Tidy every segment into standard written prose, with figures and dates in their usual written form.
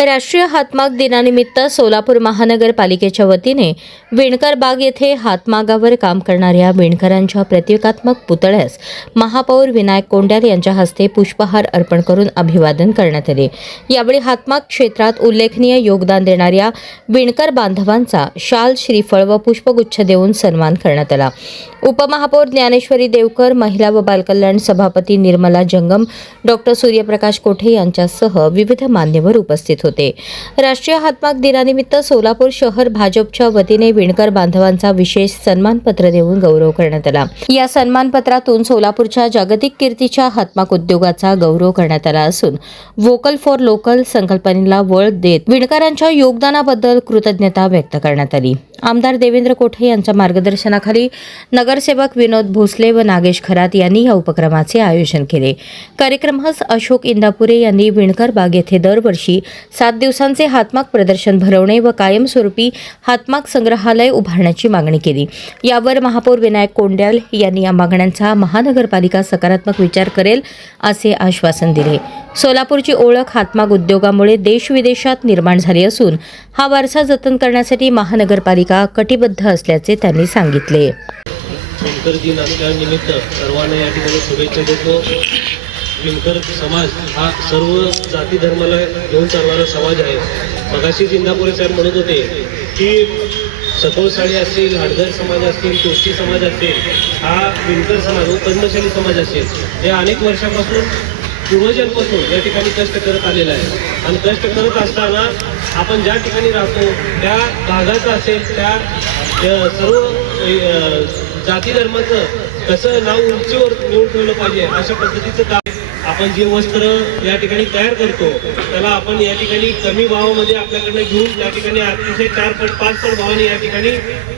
राष्ट्रीय हातमाग दिनानिमित्त सोलापूर महानगरपालिकेच्या वतीने विणकर बाग येथे हातमागावर काम करणाऱ्या विणकरांच्या प्रतिकात्मक पुतळ्यास महापौर विनायक कोंड्याल यांच्या हस्ते पुष्पहार अर्पण करून अभिवादन करण्यात आले। यावेळी हातमाग क्षेत्रात उल्लेखनीय योगदान देणाऱ्या विणकर बांधवांचा शाल, श्रीफळ व पुष्पगुच्छ देऊन सन्मान करण्यात आला। उपमहापौर ज्ञानेश्वरी देवकर, महिला व बालकल्याण सभापती निर्मला जंगम, डॉक्टर सूर्यप्रकाश कोठे यांच्यासह विविध मान्यवर उपस्थित होते। राष्ट्रीय हातमाग दिनानिमित्त सोलापूर शहर भाजपच्या वतीने विणकर बांधवांचा विशेष सन्मानपत्र देऊन गौरव करण्यात आला। या सन्मानपत्रातून सोलापूरच्या जागतिक कीर्तीच्या हातमाग उद्योगाचा गौरव करण्यात आला असून व्होकल फॉर लोकल संकल्पनेला बळ देत विणकरांच्या योगदानाबद्दल कृतज्ञता व्यक्त करण्यात आली। आमदार देवेंद्र कोठे यांच्या मार्गदर्शनाखाली नगरसेवक विनोद भोसले व नागेश खरात यांनी या उपक्रमाचे आयोजन केले। कार्यक्रमास अशोक इंदापुरे यांनी विणकर बाग येथे दरवर्षी 7 दिवसांचे हातमाग प्रदर्शन भरवणे व कायमस्वरूपी हातमाग संग्रहालय उभारण्याची मागणी केली। यावर महापौर विनायक कोंड्याल यांनी या मागण्यांचा महानगरपालिका सकारात्मक विचार करेल असे आश्वासन दिले। सोलापूरची ओळख हातमाग उद्योगामुळे देश-विदेशात निर्माण झाली असून हा वारसा जतन करण्यासाठी महानगरपालिका कटिबद्ध असल्याचे त्यांनी सांगितले। विणकर दिन असल्यानिमित्त सर्वांना या ठिकाणी शुभेच्छा देतो। विणकर समाज हा सर्व जाती धर्माला घेऊन चालणारा समाज आहे। मगाशी इंदापुरे साहेब म्हणत होते की सखोलसाळी असतील, हडदर समाज असतील, कोष्टी समाज असेल, हा विणकर समाज व कर्मशाली समाज असेल, हे अनेक वर्षापासून पूर्वजांपासून या ठिकाणी कष्ट करत आलेला आहे। आणि कष्ट करत असताना आपण ज्या ठिकाणी राहतो त्या भागाचं असेल, त्या सर्व जाती धर्माचं कसं नाव उंचीवर नेऊन ठेवलं पाहिजे अशा पद्धतीचं काम आपण जे वस्त्र या ठिकाणी तयार करतो त्याला आपण या ठिकाणी कमी भावामध्ये आपल्याकडनं घेऊन त्या ठिकाणी अतिशय 4 पट 5 पट भावाने या ठिकाणी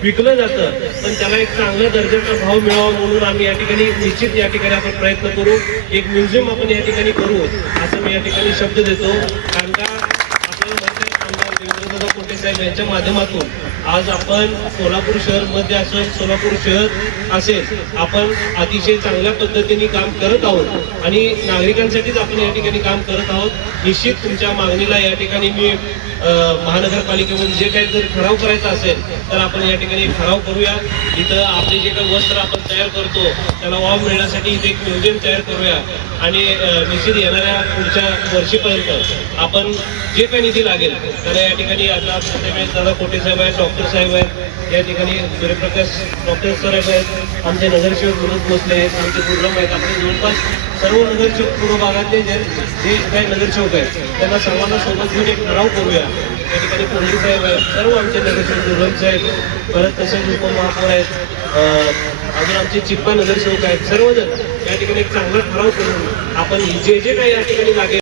विकलं जातं। पण त्याला एक चांगला दर्जाचा भाव मिळावा म्हणून आम्ही या ठिकाणी निश्चित या ठिकाणी आपण प्रयत्न करू। एक म्युझियम आपण या ठिकाणी करू असं मी या ठिकाणी शब्द देतो। कारण का आपल्याला माहिती आहे आमदार देवेंद्रदादा कोठे साहेब यांच्या माध्यमातून आज आपण सोलापूर शहरमध्ये असेल, सोलापूर शहर असेल, आपण अतिशय चांगल्या पद्धतीने काम करत आहोत आणि नागरिकांसाठीच आपण या ठिकाणी काम करत आहोत। निश्चित तुमच्या मागणीला या ठिकाणी मी महानगरपालिकेमध्ये जे काही जर ठराव करायचा असेल तर आपण या ठिकाणी ठराव करूया। इथं आपले जे काही वस्त्र आपण तयार करतो त्याला वाव मिळण्यासाठी इथे एक म्युझियम तयार करूया आणि निश्चित येणाऱ्या पुढच्या वर्षीपर्यंत आपण जे काही निधी लागेल त्याला या ठिकाणी आता दादा कोठे साहेब आहेत, डॉक्टर साहेब आहेत, या ठिकाणी सूर्यप्रकाश डॉक्टर साहेब आहेत, आमचे नगरसेवक विनोद भोसले आहेत, आमचे पूर्णम आहेत, आपले जवळपास सर्व नगरसेवक पूर्व भागातले जे काही नगरसेवक आहेत त्यांना सर्वांना सोबत घेऊन एक ठराव करूया। या ठिकाणी कोंडी साहेब आहेत, सर्व आमचे नगरसेवक दुर्लभ साहेब, परत तसेच उपमहापौर आहेत, अजून आमचे चिप्पा नगरसेवक आहेत, सर्वजण या ठिकाणी एक चांगला ठराव करून आपण जे काही या ठिकाणी लागेल